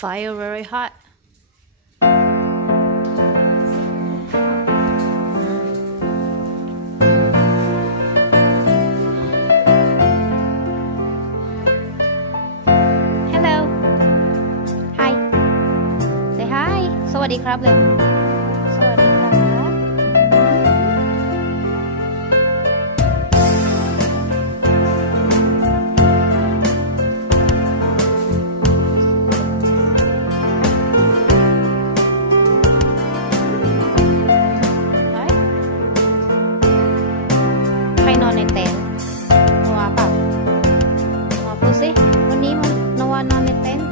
Fire very hot. Hello. Hi. Say hi. สวัสดีครับเลยสวัสดีครับนอนในเต็นท์นัวเปล่านัวพูดสิวันนี้มันนัวนอนในเต็นท์